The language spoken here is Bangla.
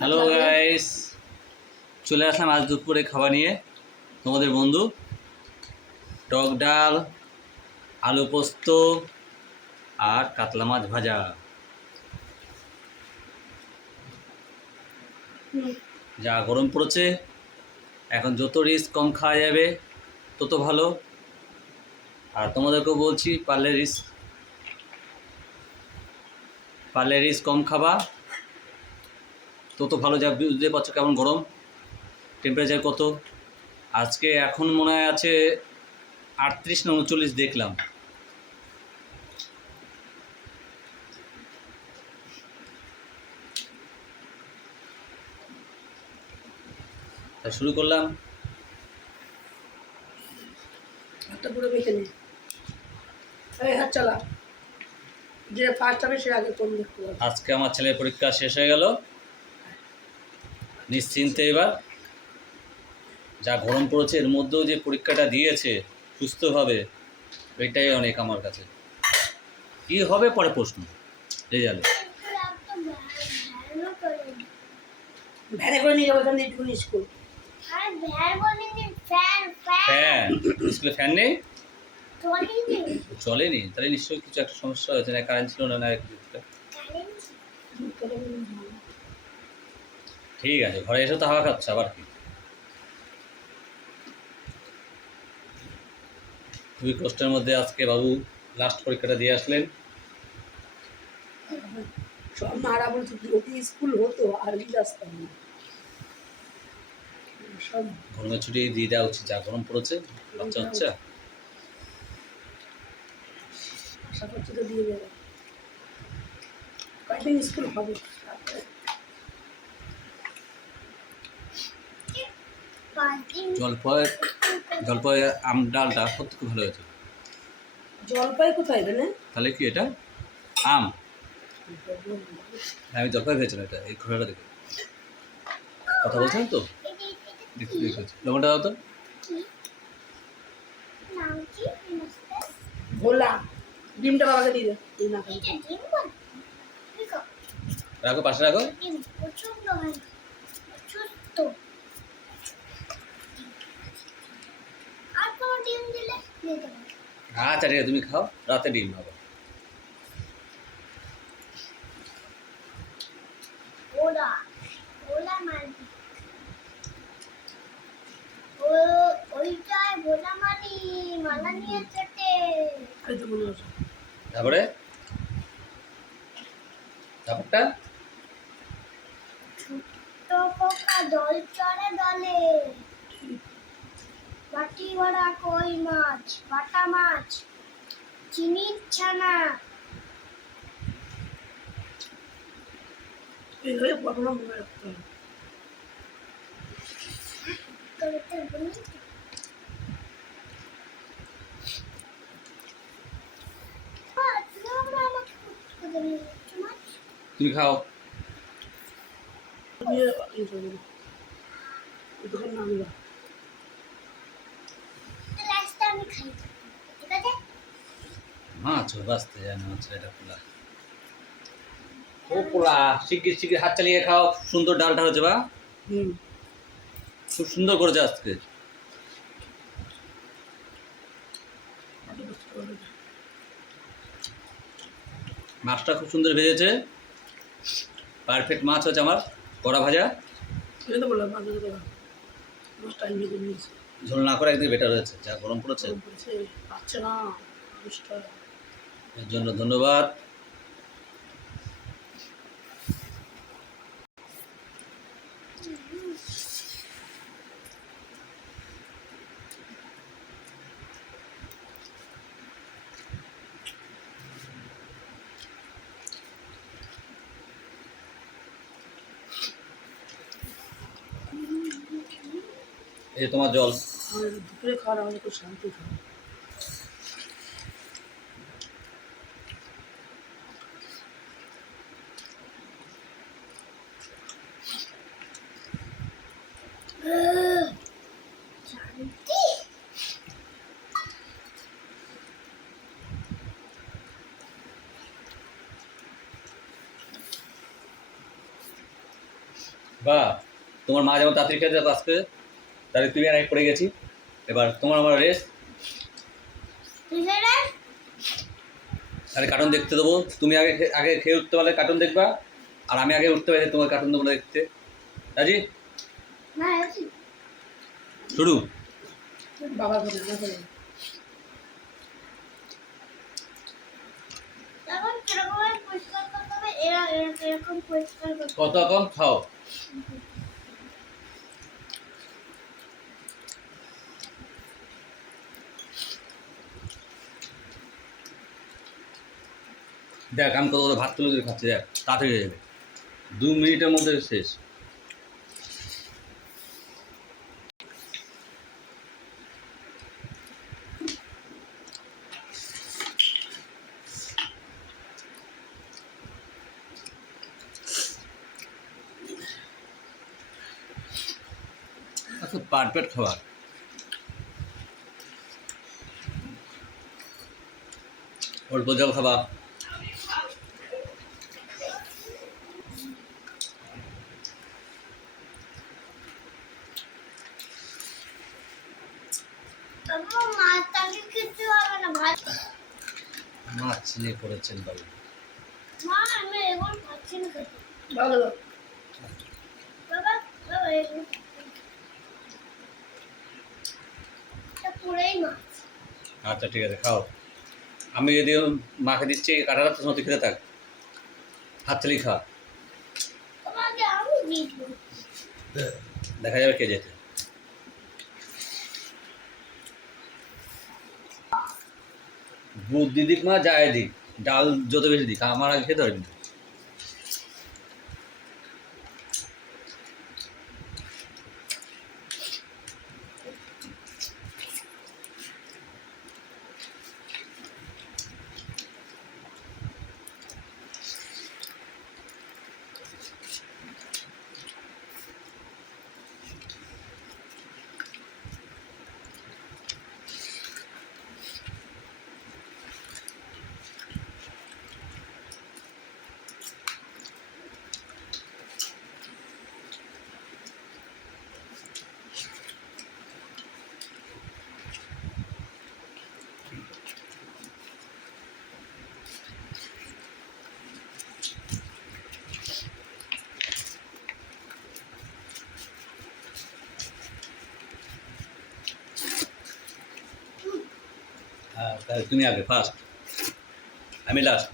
হ্যালো গাইস চলে আসলাম আজ দুপুরে খাবার নিয়ে। তোমাদের বন্ধু টক ডাল আলু পোস্ত আর কাতলা মাছ ভাজা। যা গরম পড়েছে এখন যত রিস্ক কম খাওয়া যাবে তত ভালো। আর তোমাদেরকেও বলছি পারলে রিস্ক পারলে রিস্ক কম খাবা। তত ভালো যা বুঝতে পারছ কেমন গরম? টেম্পারেচার কত? আজকে এখন মনে হয় আছে আটত্রিশ না উনচল্লিশ দেখলাম। তা শুরু করলাম। হাতটা পুরো মেখে নে। এই হাত চালা। যে ফার্স্ট হবে সে আগে কোন দেখতে আজকে আমার ছেলের পরীক্ষা শেষ হয়ে গেল। নিশ্চিন্তে এবার যা গরম পড়েছে এর মধ্যেও যে পরীক্ষাটা দিয়েছে সুস্থভাবে এটাই অনেক আমার কাছে। কি হবে পরে প্রশ্ন? রেজাল্ট। ভ্যানে করে নিয়ে যাব এখান স্কুল। ফ্যান স্কুলে ফ্যান নেই? চলেনি। তাহলে নিশ্চয়ই কিছু একটা সমস্যা হয়েছে না কারেন্ট ছিল না না। ঠিক আছে ঘরে এসে তো হাওয়া খাচ্ছে আবার কি? খুবই কষ্টের মধ্যে আজকে বাবু লাস্ট পরীক্ষাটা দিয়ে আসলেন। সব মারা বলছে যদি স্কুল হতো আর কি আসতাম না গরমের ছুটি দিয়ে দেওয়া উচিত যা গরম পড়েছে বাচ্চা হচ্ছে। আশা করছি তো দিয়ে দেবে। কয়েকদিন স্কুল হবে তারপরে জলপাই জলপাই আম ডালটা সত্যি খুব ভালো হয়েছে? জলপাই কোথায় রে তাহলে কি এটা? আম? হ্যাঁ, আমি জলপাই ভেবেছিলাম এটা এই ঘোড়াটা দেখে। কথা বলছেন তো? দেখতে দেখেছি লবণটা দাও তো। ভোলা ডিমটা বাবাকে দিয়ে দে। রাখো পাশে রাখো প্রচণ্ড হয় সুস্থ আর কোনো ডিম দিলে দিয়ে দেবো আচ্ছা ঠিক আছে তুমি খাও রাতে ডিম হচ্ছে তারপরে? তারপরটা? ছোট্ট পোকা দল চড়ে দলে। বাটি ভরা কই মাছ বাটা মাছ চিনির ছানা। এইভাবে মনে রাখতে হবে। তুমি খাও। দোকান নাম আমি খাই। ঠিক আছে? মাছ বাঁচতে যায় না ছেলেটা পোলা। ও পোলা শিগগির শিগগির হাত চালিয়ে খাও। সুন্দর ডালটা হয়েছে বা? হুম। খুব সুন্দর করেছে আজকে। মাছটা খুব সুন্দর ভেজেছে। পারফেক্ট মাছ হচ্ছে আমার কড়া ভাজা। তো বললাম মাছ টাইম ঝোল না করে একদিন বেটার হয়েছে যা গরম পড়েছে। পাচ্ছে না এর জন্য ধন্যবাদ। এই তোমার জল। আমাদের দুপুরে খাওয়ার আমাদের একটু শান্তি খাওয়া বা তোমার মা যেমন তাড়াতাড়ি খেতে আজকে? তাহলে তুমি আর এক পড়ে গেছি। এবার তোমার আমার রেস্ট তাহলে কার্টুন দেখতে দেবো। তুমি আগে আগে খেয়ে উঠতে পারলে কার্টুন দেখবা। আর আমি আগে উঠতে পারলে তোমার কার্টুন দেবো দেখতে। রাজি? শুরু। বাবা করে না করে এখন কীরকম ভাবে পরিষ্কার করতে হবে এরা এরা এরকম পরিষ্কার করতে কত কম খাও দেখ, আমি কত ভাত তুলে তুলে খাচ্ছি, দেখ, তাড়াতাড়ি হয়ে যাবে। দু মিনিটের মধ্যে শেষ। আচ্ছা পারফেক্ট খাবার। অল্প জল খাবা তারপর মাছটাকে খেতে হবে না ভাত করেছেন বাবু। মা আমি এখন খাচ্ছি না ভালো বাবা বাবা এগুলো এটা পুরোই মাছ। আচ্ছা ঠিক আছে খাও। আমি যদি মাকে দিচ্ছি কাটাটা তো তুই খেতে থাক। হাত চালিয়ে খা। দেখা যাবে কে যেতে। বুদ্ধি দিক মা যায় দিক ডাল যত বেশি দিক আমার আগে খেতে হ্যাঁ তুমি আগে ফার্স্ট আমি লাস্ট